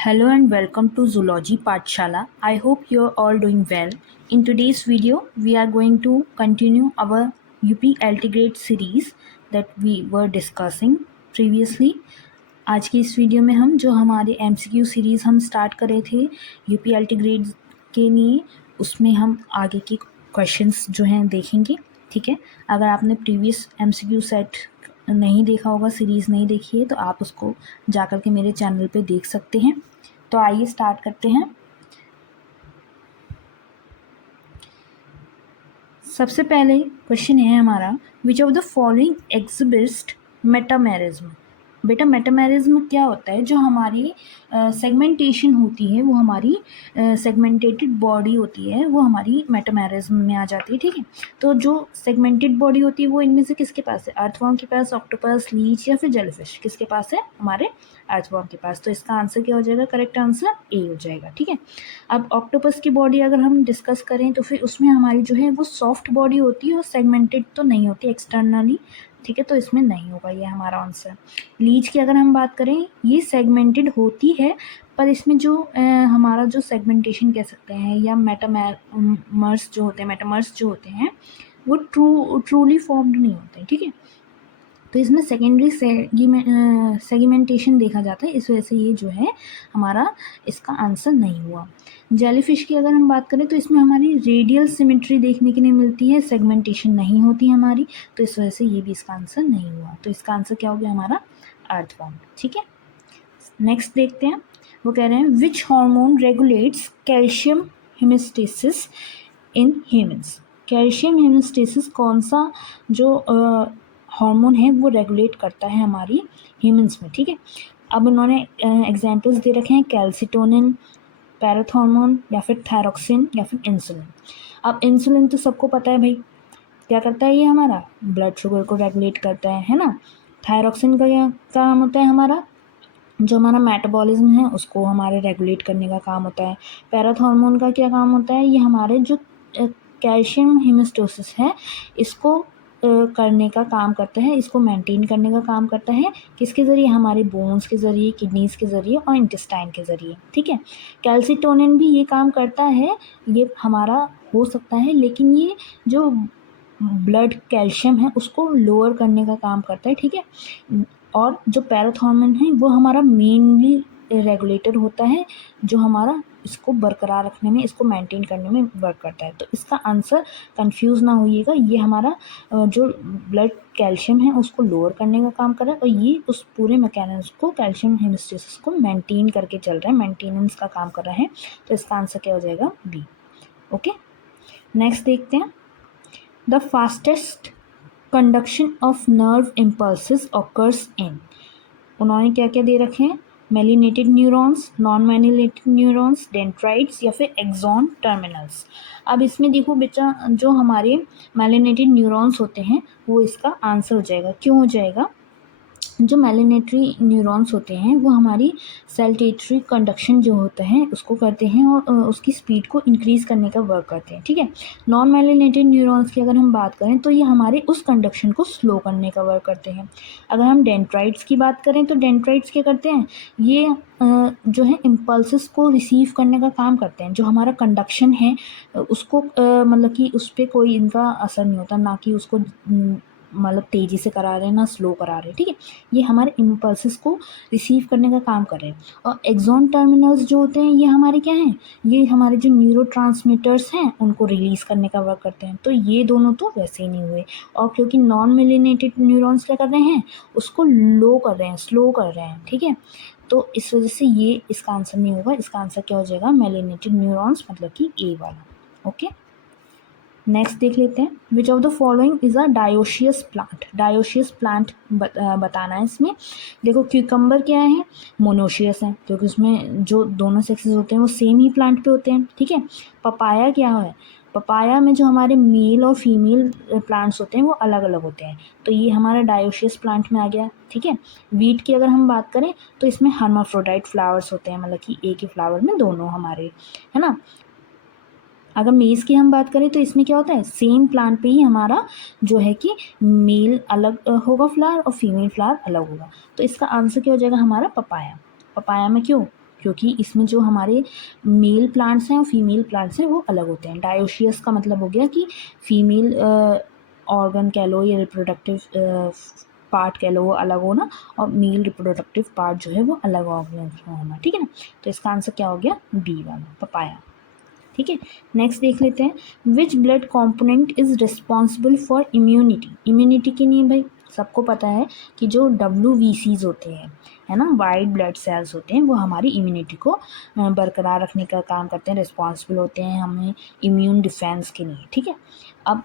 Hello and welcome to Zoology Pathshala. I hope you're all doing well. In today's video, we are going to continue our UP Altigrade series that we were discussing previously. आज की इस video में हम जो हमारे MCQ series हम start कर रहे थे UP Altigrade के लिए, उसमें हम आगे के क्वेश्चंस जो हैं देखेंगे. ठीक है, अगर आपने प्रीवियस MCQ सेट नहीं देखा होगा, सीरीज़ नहीं देखी है, तो आप उसको जाकर के मेरे चैनल पे देख सकते हैं. तो आइए स्टार्ट करते हैं. सबसे पहले क्वेश्चन है हमारा, which of the following exhibits metamerism. बेटा मेटामेरिज्म क्या होता है? जो हमारी सेगमेंटेशन होती है, वो हमारी सेगमेंटेटेड बॉडी होती है, वो हमारी मेटामेरिज्म में आ जाती है. ठीक है, तो जो सेगमेंटेड बॉडी होती है वो इनमें से किसके पास है? अर्थवर्म के पास, ऑक्टोपस, लीच या फिर जेलीफिश. किसके पास है? हमारे अर्थवर्म के पास. तो इसका आंसर क्या हो जाएगा? करेक्ट आंसर ए हो जाएगा. ठीक है, अब ऑक्टोपस की बॉडी अगर हम डिस्कस करें तो फिर उसमें हमारी जो है वो सॉफ्ट बॉडी होती है और सेगमेंटेड तो नहीं होती एक्सटर्नली. ठीक है, तो इसमें नहीं होगा ये हमारा आंसर. लीच की अगर हम बात करें, ये सेगमेंटेड होती है, पर इसमें जो हमारा जो सेगमेंटेशन कह सकते हैं या मेटामर्स जो होते हैं वो ट्रूली फॉर्म्ड नहीं होते. ठीक है, तो इसमें सेकेंडरी सेगमेंटेशन देखा जाता है, इस वजह से ये जो है हमारा इसका आंसर नहीं हुआ. जेलीफिश की अगर हम बात करें तो इसमें हमारी रेडियल सिमेट्री देखने के लिए मिलती है, सेगमेंटेशन नहीं होती हमारी, तो इस वजह से ये भी इसका आंसर नहीं हुआ. तो इसका आंसर क्या हो गया? हमारा अर्थवर्म. ठीक है, नेक्स्ट देखते हैं. वो कह रहे हैं which hormone regulates calcium homeostasis in humans. Calcium homeostasis कौन सा जो हार्मोन है वो रेगुलेट करता है हमारी ह्यूमन्स में. ठीक है, अब उन्होंने एग्जांपल्स दे रखे हैं, कैल्सिटोनिन, पैराथॉर्मोन या फिर थायरोक्सिन या फिर इंसुलिन. अब इंसुलिन तो सबको पता है भाई, क्या करता है? ये हमारा ब्लड शुगर को रेगुलेट करता है ना. थायरोक्सिन का क्या काम होता है? हमारा जो हमारा मेटाबॉलिज्म है उसको हमारे रेगुलेट करने का काम होता है. पैराथॉर्मोन का क्या काम होता है? ये हमारे जो कैल्शियम हेमोस्टेसिस है इसको करने का काम करता है, इसको मेंटेन करने का काम करता है. किसके ज़रिए? हमारे बोन्स के ज़रिए, किडनीज़ के ज़रिए और इंटेस्टाइन के ज़रिए. ठीक है, कैल्सिटोनिन भी ये काम करता है, ये हमारा हो सकता है, लेकिन ये जो ब्लड कैल्शियम है उसको लोअर करने का काम करता है. ठीक है, और जो पैराथॉर्मोन है वो हमारा मेनली रेगुलेटर होता है, जो हमारा इसको बरकरार रखने में, इसको मेंटेन करने में वर्क करता है. तो इसका आंसर कंफ्यूज ना होइएगा, ये हमारा जो ब्लड कैल्शियम है उसको लोअर करने का काम कर रहा है और ये उस पूरे मैकेनिज्म को, कैल्शियम हेमोस्टेसिस को मेंटेन करके चल रहा है, मेंटेनेंस का काम कर रहा है. तो इसका आंसर क्या हो जाएगा? बी. ओके, नेक्स्ट देखते हैं. The fastest conduction of nerve impulses occurs in. उन्होंने क्या क्या दे रखे हैं? मेलिनेटेड न्यूरॉन्स, नॉन मेलिनेटेड न्यूरॉन्स, डेंड्राइट्स या फिर एक्सॉन टर्मिनल्स. अब इसमें देखो बेटा, जो हमारे मेलिनेटेड न्यूरॉन्स होते हैं वो इसका आंसर हो जाएगा. क्यों हो जाएगा? जो मेलिनेटरी न्यूरॉन्स होते हैं वो हमारी सेल्टेटरी कंडक्शन जो होता है उसको करते हैं और उसकी स्पीड को इंक्रीज़ करने का वर्क करते हैं. ठीक है, नॉन मेलिनेटेड न्यूरॉन्स की अगर हम बात करें तो ये हमारे उस कंडक्शन को स्लो करने का वर्क करते हैं. अगर हम डेंड्राइट्स की बात करें तो डेंड्राइट्स क्या करते हैं? ये जो है इम्पल्सेस को रिसीव करने का काम करते हैं. जो हमारा कंडक्शन है उसको मतलब कि उस पर कोई इनका असर नहीं होता, ना कि उसको मतलब तेज़ी से करा रहे हैं ना स्लो करा रहे हैं. ठीक है, ये हमारे इम्पल्सेस को रिसीव करने का काम कर रहे हैं. और एक्सॉन टर्मिनल्स जो होते हैं ये हमारे क्या हैं? ये हमारे जो न्यूरोट्रांसमीटर्स हैं उनको रिलीज़ करने का वर्क करते हैं. तो ये दोनों तो वैसे ही नहीं हुए, और क्योंकि नॉन मेलिनेटेड न्यूरॉन्स क्या कर रहे हैं? उसको लो कर रहे हैं, स्लो कर रहे हैं. ठीक है, तो इस वजह से ये इसका आंसर नहीं होगा. इसका आंसर क्या हो जाएगा? मेलिनेटेड न्यूरॉन्स, मतलब कि ए वाला. ओके, नेक्स्ट देख लेते हैं. Which of the following is a dioecious plant. Dioecious plant बताना है इसमें. देखो, क्यूकम्बर क्या है? मोनोशियस है, क्योंकि उसमें जो दोनों सेक्सेस होते हैं वो सेम ही प्लांट पे होते हैं. ठीक है, पपाया क्या है? पपाया में जो हमारे मेल और फीमेल प्लांट्स होते हैं वो अलग अलग होते हैं, तो ये हमारा डायोशियस प्लांट में आ गया. ठीक है, वीट की अगर हम बात करें तो इसमें हर्माफ्रोडाइट फ्लावर्स होते हैं, मतलब कि एक ही फ्लावर में दोनों हमारे, है ना. अगर मेज़ की हम बात करें तो इसमें क्या होता है? सेम प्लांट पे ही हमारा जो है कि मेल अलग होगा फ्लावर और फीमेल फ्लावर अलग होगा. तो इसका आंसर क्या हो जाएगा? हमारा पपाया. पपाया में क्यों? क्योंकि इसमें जो हमारे मेल प्लांट्स हैं और फीमेल प्लांट्स हैं वो अलग होते हैं। डायोशियस का मतलब हो गया कि फीमेल ऑर्गन कह लो या रिप्रोडक्टिव पार्ट कह लो वो अलग होना, और मेल रिप्रोडक्टिव पार्ट जो है वो अलग ऑर्गन होना, ठीक है ना। तो इसका आंसर क्या हो गया, बी वाला, पपाया। ठीक है, नेक्स्ट देख लेते हैं, which blood component is responsible for immunity. Immunity के लिए भाई सबको पता है कि जो WBCs होते हैं, है ना, वाइट ब्लड सेल्स होते हैं, वो हमारी इम्यूनिटी को बरकरार रखने का काम करते हैं, रिस्पॉन्सिबल होते हैं हमें इम्यून डिफेंस के लिए। ठीक है, अब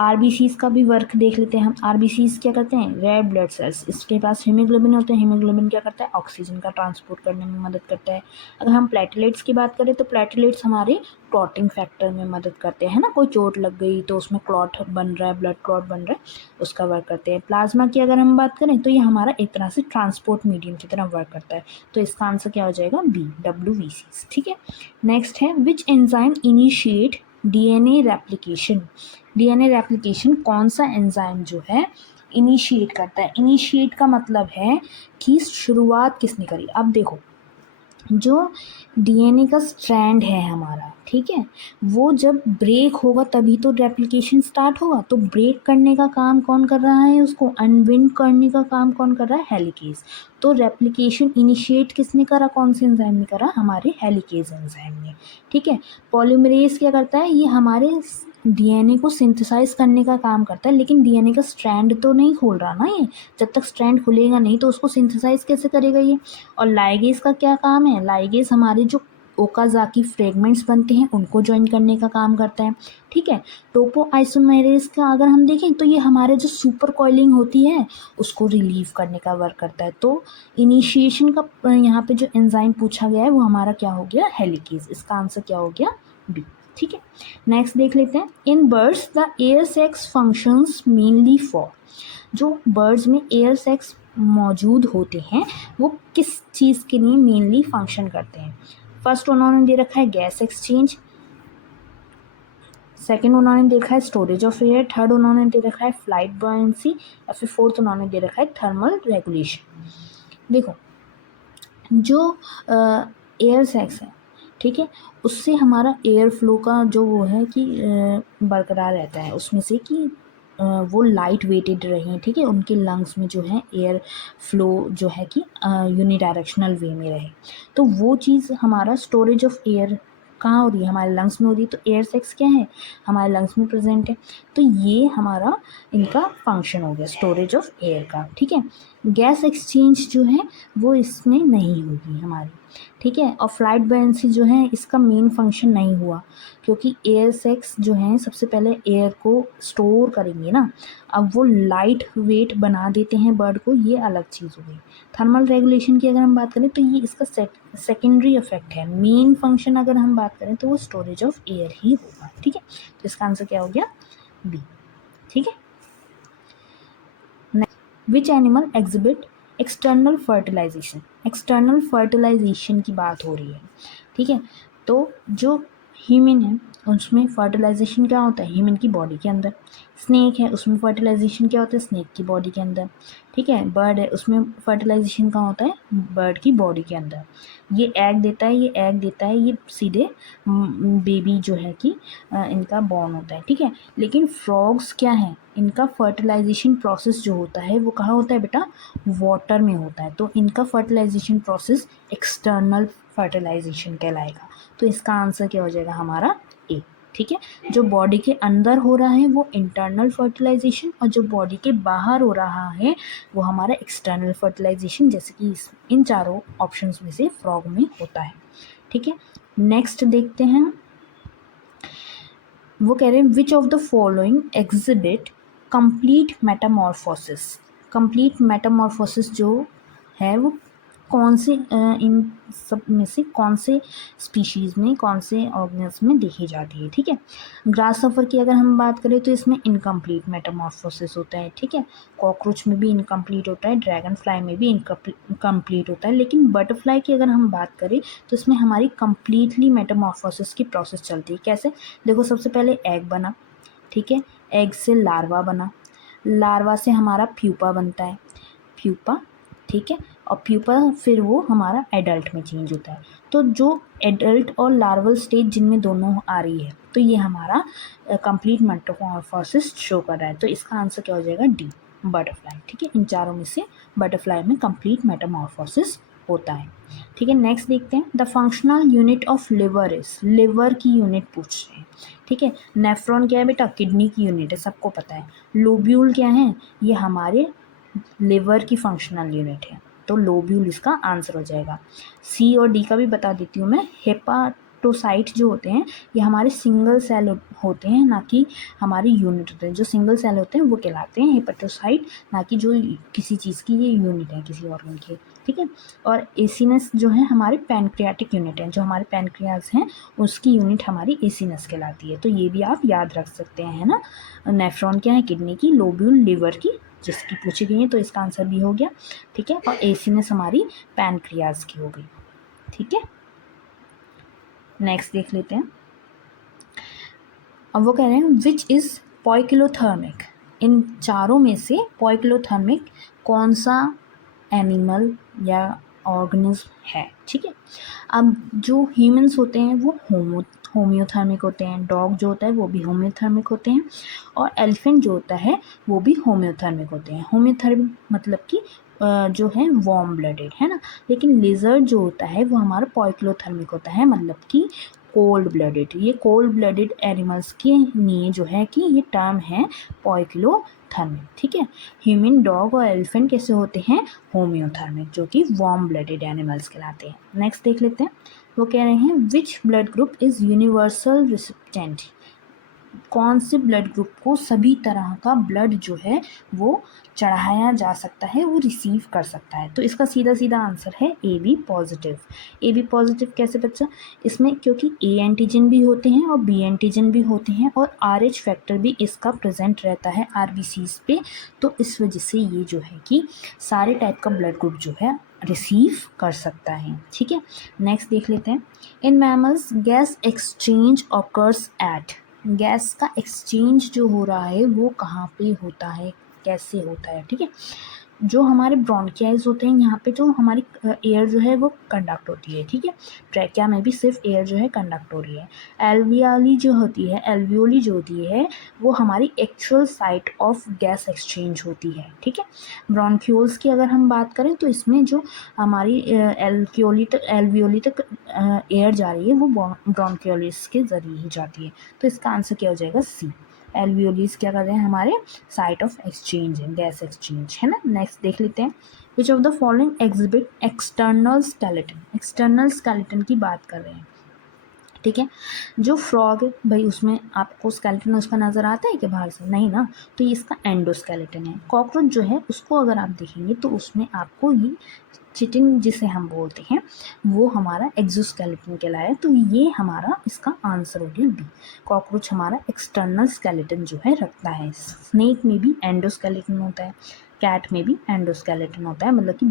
RBCs का भी वर्क देख लेते हैं हम। RBCs क्या करते हैं, रेड ब्लड सेल्स, इसके पास हीमोग्लोबिन होते हैं। हीमोग्लोबिन क्या करता है, ऑक्सीजन का ट्रांसपोर्ट करने में मदद करता है। अगर हम प्लेटलेट्स की बात करें तो प्लेटलेट्स हमारे क्लॉटिंग फैक्टर में मदद करते हैं ना, कोई चोट लग गई तो उसमें क्लॉट बन रहा है, ब्लड क्लॉट बन रहा है, उसका वर्क करते हैं। प्लाज्मा की अगर हम बात करें तो ये हमारा एक तरह से ट्रांसपोर्ट मीडियम की तरह वर्क करता है। तो इसका आंसर क्या हो जाएगा, बी, WBCs। ठीक है, नेक्स्ट है, which enzyme initiate DNA replication. DNA replication कौन सा एंजाइम जो है इनिशिएट करता है। इनिशिएट का मतलब है कि शुरुआत किसने करी। अब देखो, जो DNA का स्ट्रैंड है हमारा, ठीक है, वो जब ब्रेक होगा तभी तो रेप्लिकेशन स्टार्ट होगा। तो ब्रेक करने का काम कौन कर रहा है, उसको अनविंड करने का काम कौन कर रहा है, हेलिकेज। तो रेप्लिकेशन इनिशिएट किसने करा, कौन से एंजाइम ने करा, हमारे हेलिकेज एंजाइम ने। ठीक है, पॉलीमरेज क्या करता है, ये हमारे DNA को सिंथेसाइज करने का काम करता है, लेकिन DNA का स्ट्रैंड तो नहीं खोल रहा ना ये। जब तक स्ट्रैंड खुलेगा नहीं तो उसको सिंथेसाइज कैसे करेगा ये। और लाइगेज का क्या काम है, लाइगेज हमारे जो ओकाज़ाकी फ्रेगमेंट्स बनते हैं उनको ज्वाइन करने का काम करता है। ठीक है, टोपो आइसोमेरेज का अगर हम देखें तो ये हमारे जो सुपर कॉइलिंग होती है उसको रिलीव करने का वर्क करता है। तो इनिशिएशन का यहाँ पे जो एंजाइम पूछा गया है वो हमारा क्या हो गया, हेलिकेज। इसका आंसर क्या हो गया, बी। ठीक है, नेक्स्ट देख लेते हैं, in birds the air sacs functions mainly for. जो बर्ड्स में एयर सेक्स मौजूद होते हैं वो किस चीज़ के लिए मेनली फंक्शन करते हैं। फर्स्ट उन्होंने दे रखा है गैस एक्सचेंज, सेकंड उन्होंने देखा है स्टोरेज ऑफ एयर, थर्ड उन्होंने दे रखा है फ्लाइट बॉयंसी, या फिर फोर्थ उन्होंने दे रखा है थर्मल रेगुलेशन। देखो, जो एयर सेक्स है, ठीक है, उससे हमारा एयर फ्लो का जो वो है कि बरकरार रहता है, उसमें से कि वो लाइट वेटेड रहें। ठीक है, उनके लंग्स में जो है एयर फ्लो जो है कि यूनिडायरेक्शनल वे में रहे। तो वो चीज़ हमारा स्टोरेज ऑफ एयर कहाँ हो रही है, हमारे लंग्स में हो रही है। तो एयर सेक्स क्या है, हमारे लंग्स में प्रेजेंट है। तो ये हमारा इनका फंक्शन हो गया स्टोरेज ऑफ एयर का। ठीक है, गैस एक्सचेंज जो है वो इसमें नहीं होगी हमारी। ठीक है, और फ्लाइट बॉयंसी जो है इसका मेन फंक्शन नहीं हुआ, क्योंकि एयर सेक्स जो है सबसे पहले एयर को स्टोर करेंगे ना। अब वो लाइट वेट बना देते हैं बर्ड को, ये अलग चीज़ हो गई। थर्मल रेगुलेशन की अगर हम बात करें तो ये इसका सेकेंडरी इफेक्ट है। मेन फंक्शन अगर हम बात करें तो वो स्टोरेज ऑफ एयर ही होगा। ठीक है, तो इसका आंसर क्या हो गया, बी। ठीक है, which animal exhibit external fertilization. External fertilization की बात हो रही है। ठीक है, तो जो ह्यूमन है उसमें फर्टिलाइजेशन क्या होता है, ह्यूमन की बॉडी के अंदर। स्नेक है उसमें फर्टिलाइजेशन क्या होता है, स्नेक की बॉडी के अंदर। ठीक है, बर्ड है उसमें फर्टिलाइजेशन कहाँ होता है, बर्ड की बॉडी के अंदर। ये एग देता है, ये एग देता है, ये सीधे बेबी जो है कि इनका बॉर्न होता है। ठीक है, लेकिन फ्रॉग्स क्या है, इनका फर्टिलाइजेशन प्रोसेस जो होता है वो कहाँ होता है बेटा, वाटर में होता है। तो इनका फर्टिलाइजेशन प्रोसेस एक्सटर्नल फर्टिलाइजेशन कहलाएगा। तो इसका आंसर क्या हो जाएगा हमारा, ए। ठीक है, जो बॉडी के अंदर हो रहा है वो इंटरनल फर्टिलाइजेशन, और जो बॉडी के बाहर हो रहा है वो हमारा एक्सटर्नल फर्टिलाइजेशन, जैसे कि इन चारों ऑप्शंस में से फ्रॉग में होता है। ठीक है, नेक्स्ट देखते हैं, वो कह रहे हैं which of the following exhibit complete Metamorphosis. Complete Metamorphosis जो है वो कौन से इन सब में से कौन से स्पीशीज़ में, कौन से ऑर्गेनिज्म में देखी जाती है। ठीक है, ग्रास सफर की अगर हम बात करें तो इसमें इनकम्प्लीट मेटामॉर्फोसिस होता है। ठीक है, कॉकरोच में भी इनकम्प्लीट होता है, ड्रैगन फ्लाई में भी इनकम्प्लीट होता है, लेकिन बटरफ्लाई की अगर हम बात करें तो इसमें हमारी कम्प्लीटली मेटामॉर्फोसिस की प्रोसेस चलती है। कैसे, देखो, सबसे पहले एग बना, ठीक है, एग से लार्वा बना, लार्वा से हमारा प्यूपा बनता है, प्यूपा, ठीक है, और प्यूपा फिर वो हमारा एडल्ट में चेंज होता है। तो जो एडल्ट और लार्वल स्टेज जिनमें दोनों आ रही है, तो ये हमारा कंप्लीट मेटामॉर्फोसिस शो कर रहा है। तो इसका आंसर क्या हो जाएगा? D, butterfly. ठीक है, इन चारों में से बटरफ्लाई में कंप्लीट मेटामॉर्फोसिस होता है। ठीक है, नेक्स्ट देखते हैं। The functional unit of liver is, liver की यूनिट पूछ रहे हैं। ठीक है, नेफ्रॉन क्या है बेटा? किडनी की यूनिट है, सबको पता है। लोब्यूल क्या है? ये हमारे लिवर की फंक्शनल यूनिट है, तो लोब्यूल इसका आंसर हो जाएगा। सी और डी का भी बता देती हूँ मैं। हेपाटोसाइट जो होते हैं ये हमारे सिंगल सेल होते हैं, ना कि हमारे यूनिट होते हैं। जो सिंगल सेल होते हैं वो कहलाते हैं हेपाटोसाइट, ना कि जो किसी चीज़ की ये यूनिट है किसी ऑर्गन की। ठीक है, और एसिनस जो है हमारे पैनक्रियाटिक यूनिट है, जो हमारे पैनक्रियाज हैं उसकी यूनिट हमारी एसिनस कहलाती है। तो ये भी आप याद रख सकते हैं, है ना। नेफ्रॉन क्या है? किडनी की, लोब्यूल लिवर की, जिसकी पूछी गई है, तो इसका आंसर भी हो गया। ठीक है, और एसिनस हमारी पैनक्रियाज की हो गई। ठीक है, नेक्स्ट देख लेते हैं। अब वो कह रहे हैं विच इज़ पॉइक्लोथर्मिक, इन चारों में से पॉइक्लोथर्मिक कौन सा एनिमल या ऑर्गेनिज्म है। ठीक है, अब जो ह्यूमंस होते हैं वो होम्योथर्मिक होते हैं, डॉग जो होता है वो भी होम्योथर्मिक होते हैं, और एलिफेंट जो होता है वो भी होम्योथर्मिक होते हैं। होम्योथर्मिक मतलब कि जो है वार्म ब्लडेड, है ना। लेकिन लिजर्ड जो होता है वो हमारा पॉइक्लोथर्मिक होता है, मतलब कि कोल्ड ब्लडेड। ये कोल्ड ब्लडेड एनिमल्स के लिए जो है कि ये टर्म है पॉइक्लोथर्मिक। ठीक है, ह्यूमन, डॉग और एलिफेंट कैसे होते हैं? होम्योथर्मिक, जो कि वार्म ब्लडेड एनिमल्स कहलाते हैं। नेक्स्ट देख लेते हैं। वो कह रहे हैं which blood group is universal recipient, कौन से ब्लड ग्रुप को सभी तरह का ब्लड जो है वो चढ़ाया जा सकता है, वो रिसीव कर सकता है। तो इसका सीधा सीधा आंसर है A B positive. A B positive कैसे बच्चा? इसमें क्योंकि ए एंटीजन भी होते हैं और बी एंटीजन भी होते हैं, और आर एच फैक्टर भी इसका प्रेजेंट रहता है आरबीसीज पे। तो इस वजह से ये जो है कि सारे टाइप का ब्लड ग्रुप जो है रिसीव कर सकता है। ठीक है, नेक्स्ट देख लेते हैं। In mammals gas exchange occurs eight, gas का एक्सचेंज जो हो रहा है वो कहाँ पे होता है, कैसे होता है? ठीक है, जो हमारे ब्रोंकियाइज होते हैं यहाँ पे जो हमारी एयर जो है वो कंडक्ट होती है। ठीक है, ट्रैकिया में भी सिर्फ एयर जो है कंडक्ट हो रही है। एल्वियोली जो होती है, एल्वियोली जो होती है वो हमारी actual site of gas exchange होती है। ठीक है, ब्रोंक्यूल्स की अगर हम बात करें तो इसमें जो हमारी एल्वियोली तक एयर जा रही है वो ब्रोंक्यूलिस के जरिए ही जाती है। तो इसका आंसर क्या हो जाएगा? सी, एल्वियोलिस क्या कर रहे हैं? हमारे साइट ऑफ एक्सचेंज है, गैस एक्सचेंज, है ना। नेक्स्ट देख लेते हैं। Which of the following exhibit external skeleton, external skeleton की बात कर रहे हैं। ठीक है, जो फ्रॉग है भाई उसमें आपको स्केलेटन उसका नज़र आता है कि बाहर से? नहीं ना, तो ये इसका एंडोस्केलेटन है। कॉकरोच जो है उसको अगर आप देखेंगे तो उसमें आपको ये चिटिन जिसे हम बोलते हैं वो हमारा एक्सोस्केलेटन कहलाया। तो ये हमारा इसका आंसर हो गया बी, कॉकरोच हमारा एक्सटर्नल स्केलेटन जो है रखता है। स्नेक में भी एंडोस्केलेटन होता है, कैट में भी एंडोस्केलेटन होता है, मतलब कि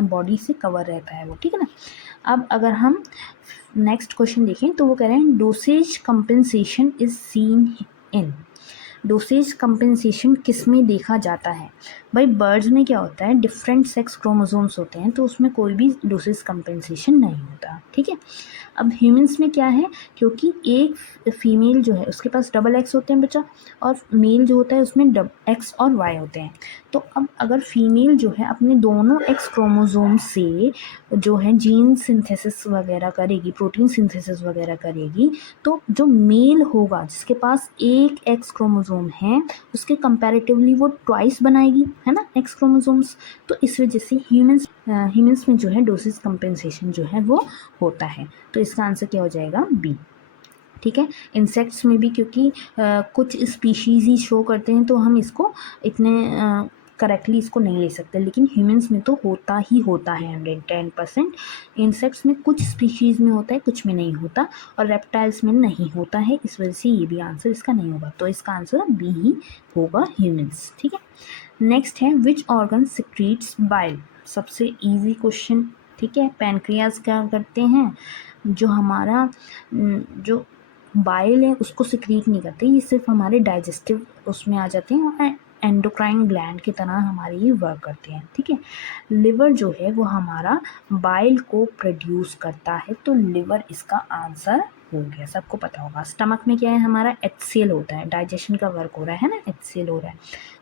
बॉडी से कवर रहता है वो। ठीक है ना। अब अगर हम नेक्स्ट क्वेश्चन देखें तो वो कह रहे हैं dosage compensation is seen in, dosage compensation किस में देखा जाता है? भाई बर्ड्स में क्या होता है, डिफरेंट सेक्स क्रोमोसोम्स होते हैं तो उसमें कोई भी डोसेज कंपेंसेशन नहीं होता। ठीक है, अब ह्यूमंस में क्या है, क्योंकि एक फीमेल जो है उसके पास डबल एक्स होते हैं बच्चा, और मेल जो होता है उसमें एक्स और वाई होते हैं। तो अब अगर फीमेल जो है अपने दोनों एक्स क्रोमोसोम से जो है जीन सिंथेसिस वगैरह करेगी, प्रोटीन सिंथेसिस वगैरह करेगी, तो जो मेल होगा जिसके पास एक एक्स क्रोमोसोम है उसके कंपैरेटिवली वो ट्वाइस बनाएगी, है ना, एक्स क्रोमोसोम्स। तो इस वजह से ह्यूमंस में जो है डोसेज कंपेंसेशन जो है वो होता है। तो इसका आंसर क्या हो जाएगा? बी। ठीक है, इंसेक्ट्स में भी क्योंकि कुछ स्पीशीज़ ही शो करते हैं तो हम इसको इतने करेक्टली इसको नहीं ले सकते, लेकिन ह्यूमंस में तो होता ही होता है 110%। इंसेक्ट्स में कुछ स्पीशीज़ में होता है, कुछ में नहीं होता, और रेप्टाइल्स में नहीं होता है। इस वजह से ये भी आंसर इसका नहीं होगा। तो इसका आंसर बी ही होगा, ह्यूमंस। ठीक है, नेक्स्ट है विच ऑर्गन सिक्रीट्स बाइल, सबसे इजी क्वेश्चन। ठीक है, पैनक्रियाज क्या करते हैं, जो हमारा जो बाइल है उसको सिक्रीट नहीं करते, ये सिर्फ हमारे डाइजेस्टिव उसमें आ जाते हैं एंडोक्राइन ग्लैंड की तरह हमारी ये वर्क करते हैं, ठीक है। लिवर जो है वो हमारा बाइल को प्रोड्यूस करता है, तो लिवर इसका आंसर हो गया, सबको पता होगा। स्टमक में क्या है हमारा, HCl होता है, डाइजेशन का वर्क हो रहा है ना, HCl हो रहा है।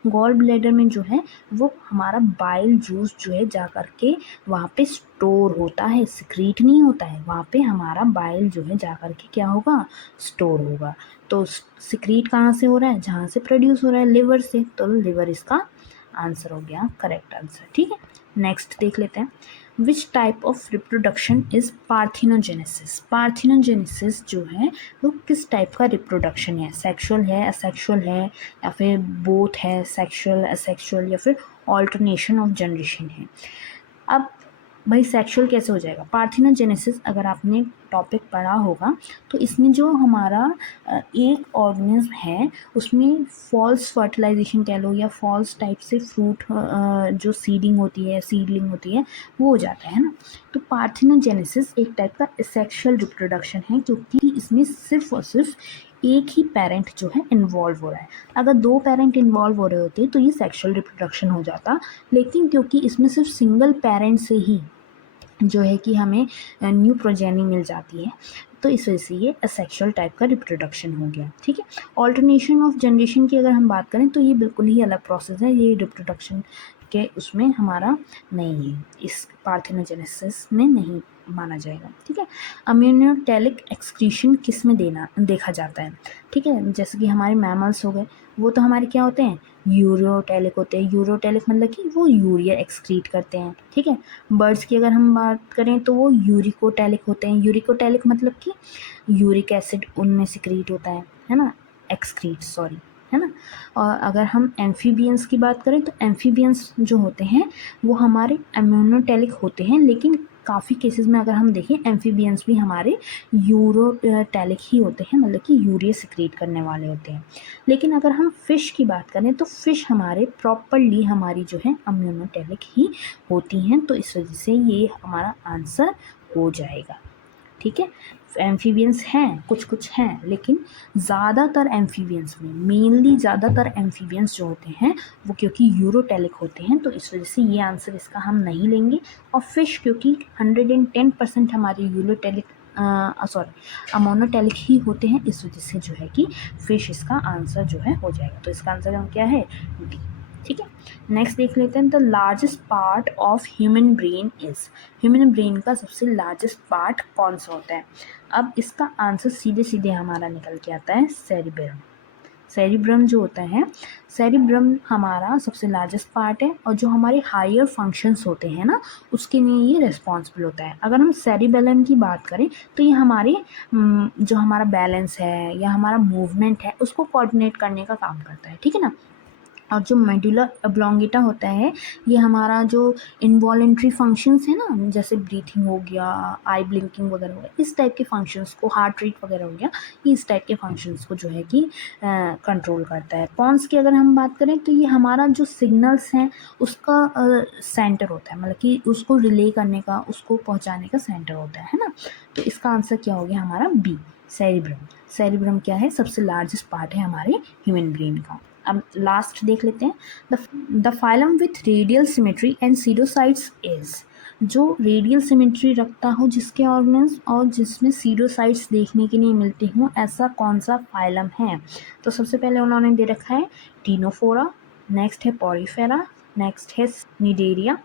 गॉल ब्लैडर में जो है वो हमारा बाइल जूस जो है जा कर के वहाँ पे स्टोर होता है, सिक्रीट नहीं होता है, वहाँ पे हमारा बाइल जो है जा कर के क्या होगा, स्टोर होगा। तो सिक्रीट कहाँ से हो रहा है, जहाँ से प्रोड्यूस हो रहा है, लिवर से, तो लिवर इसका आंसर हो गया, करेक्ट आंसर, ठीक है। नेक्स्ट देख लेते हैं, which type of reproduction is parthenogenesis. Parthenogenesis जो है वो किस टाइप का रिप्रोडक्शन है, सेक्सुअल है, असेक्सुअल है, या फिर बोथ है, सेक्सुअल असेक्सुअल, या फिर ऑल्टरनेशन ऑफ जनरेशन है। अब भाई सेक्सुअल कैसे हो जाएगा, पार्थिनोजेनेसिस अगर आपने टॉपिक पढ़ा होगा तो इसमें जो हमारा एक ऑर्गेनिज्म है उसमें फॉल्स फर्टिलाइजेशन कह लो या फॉल्स टाइप से फ्रूट जो सीडिंग होती है, सीडलिंग होती है, वो हो जाता है ना। तो पार्थिनोजेनेसिस एक टाइप का सेक्सुअल रिप्रोडक्शन है, क्योंकि इसमें सिर्फ और सिर्फ एक ही पेरेंट जो है इन्वॉल्व हो रहा है। अगर 2 पेरेंट इन्वॉल्व हो रहे होते तो ये सेक्सुअल रिप्रोडक्शन हो जाता, लेकिन क्योंकि इसमें सिर्फ सिंगल पेरेंट से ही जो है कि हमें न्यू प्रोजेनी मिल जाती है, तो इस वजह से ये असेक्सुअल टाइप का रिप्रोडक्शन हो गया, ठीक है। ऑल्टरनेशन ऑफ जनरेशन की अगर हम बात करें तो ये बिल्कुल ही अलग प्रोसेस है, ये रिप्रोडक्शन के उसमें हमारा नहीं है, इस पार्थिनोजेनेसिस में नहीं माना जाएगा, ठीक है। अम्यूनोटेलिक एक्सक्रीशन किस में देखा जाता है, ठीक है, जैसे कि हमारे मैमल्स हो गए, वो तो हमारे क्या होते हैं, यूरोटेलिक होते हैं। यूरोटेलिक मतलब कि वो यूरिया एक्सक्रीट करते हैं, ठीक है। बर्ड्स की अगर हम बात करें तो वो यूरिकोटेलिक होते हैं। यूरिकोटेलिक मतलब कि यूरिक एसिड उनमें सिक्रीट होता है ना, एक्सक्रीट सॉरी, है ना। और अगर हम एम्फीबियंस की बात करें तो एम्फीबियंस जो होते हैं वो हमारे अम्यूनोटेलिक होते हैं, लेकिन काफ़ी केसेस में अगर हम देखें एम्फीबियंस भी हमारे यूरोटेलिक ही होते हैं, मतलब कि यूरिया सिक्रीट करने वाले होते हैं। लेकिन अगर हम फ़िश की बात करें तो फ़िश हमारे प्रॉपरली हमारी जो है अम्यूनोटेलिक ही होती हैं, तो इस वजह से ये हमारा आंसर हो जाएगा, ठीक है। एम्फीबियंस हैं, कुछ कुछ हैं, लेकिन ज़्यादातर एम्फीबियंस में मेनली ज़्यादातर एम्फीबियंस जो होते हैं वो क्योंकि यूरोटेलिक होते हैं, तो इस वजह से ये आंसर इसका हम नहीं लेंगे। और फिश क्योंकि 110% हमारे यूरोटेलिक अमोनोटेलिक ही होते हैं, इस वजह से जो है कि फिश इसका आंसर जो है हो जाएगा, तो इसका आंसर हम क्या है, डी, ठीक है। नेक्स्ट देख लेते हैं, the largest part of human brain is. Human brain का सबसे लार्जेस्ट पार्ट कौन सा होता है। अब इसका आंसर सीधे सीधे हमारा निकल के आता है सेरिब्रम। सेरिब्रम जो होता है, सेरिब्रम हमारा सबसे लार्जेस्ट पार्ट है, और जो हमारे हायर फंक्शंस होते हैं ना उसके लिए ये रिस्पॉन्सिबल होता है। अगर हम सेरिबेलम की बात करें तो ये हमारे जो हमारा बैलेंस है या हमारा मूवमेंट है उसको कोऑर्डिनेट करने का काम करता है, ठीक है ना। और जो मेडुला ऑब्लोंगेटा होता है ये हमारा जो इनवॉलेंट्री फंक्शंस है ना, जैसे ब्रीथिंग हो गया, आई ब्लिंकिंग वगैरह हो गया, इस टाइप के फंक्शंस को, हार्ट रेट वगैरह हो गया, ये इस टाइप के फंक्शंस को जो है कि कंट्रोल करता है। पॉन्स की अगर हम बात करें तो ये हमारा जो सिग्नल्स हैं उसका सेंटर होता है, मतलब कि उसको रिले करने का, उसको पहुँचाने का सेंटर होता है ना। तो इसका आंसर क्या हो गया हमारा बी, सेरिब्रम। सेरिब्रम क्या है, सबसे लार्जेस्ट पार्ट है हमारे ह्यूमन ब्रेन का। अब लास्ट देख लेते हैं, the phylum with radial symmetry and cnidocytes is. जो रेडियल सिमेट्री रखता हो जिसके ऑर्गन्स और जिसमें सीडोसाइट्स देखने के लिए मिलती हों, ऐसा कौन सा फाइलम है। तो सबसे पहले उन्होंने दे रखा है टीनोफोरा, नेक्स्ट है पॉरीफेरा, नेक्स्ट है निडेरिया,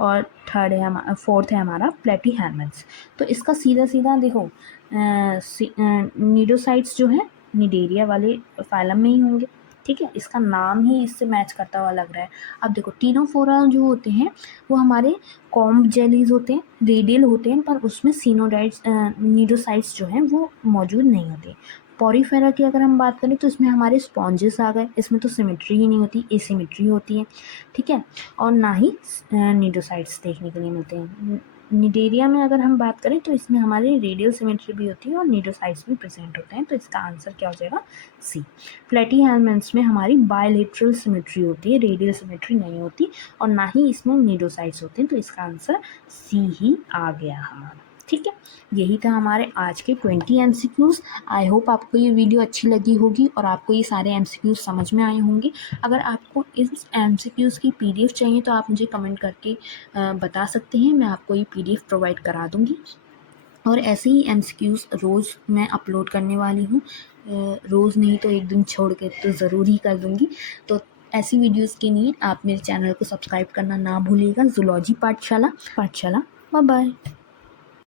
और थर्ड है हमारा, फोर्थ है हमारा प्लेटीहेल्मिन्थ्स। तो इसका सीधा सीधा देखो, निडोसाइट्स जो है निडेरिया वाले फाइलम में ही होंगे, ठीक है, इसका नाम ही इससे मैच करता हुआ लग रहा है। अब देखो टीनोफोरा जो होते हैं वो हमारे कॉम्ब जेलीज होते हैं, रेडियल होते हैं, पर उसमें सीनोडाइट्स निडोसाइट्स जो हैं वो मौजूद नहीं होते। पॉरीफेरा की अगर हम बात करें तो इसमें हमारे स्पॉन्जेस आ गए, इसमें तो सिमेट्री ही नहीं होती, एसिमेट्री होती है, ठीक है, और ना ही निडोसाइट्स देखने के लिए मिलते हैं। निडेरिया में अगर हम बात करें तो इसमें हमारी रेडियल सिमेट्री भी होती है और निडोसाइट्स भी प्रेजेंट होते हैं, तो इसका आंसर क्या हो जाएगा, सी। प्लेटीहेल्मिन्थ्स में हमारी बायलेटरल सिमेट्री होती है, रेडियल सिमेट्री नहीं होती, और ना ही इसमें निडोसाइट्स होते हैं, तो इसका आंसर सी ही आ गया हमारा, ठीक है, यही था हमारे आज के 20 MCQs। आई होप आपको ये वीडियो अच्छी लगी होगी और आपको ये सारे MCQs समझ में आए होंगे। अगर आपको इस MCQs की PDF चाहिए तो आप मुझे कमेंट करके बता सकते हैं, मैं आपको ये PDF प्रोवाइड करा दूँगी। और ऐसे ही MCQs रोज़ मैं अपलोड करने वाली हूँ, रोज़ नहीं तो एक दिन छोड़ के तो ज़रूर ही कर दूँगी। तो ऐसी वीडियोज़ के लिए आप मेरे चैनल को सब्सक्राइब करना ना भूलिएगा। ज़ूलॉजी पाठशाला। Bye bye.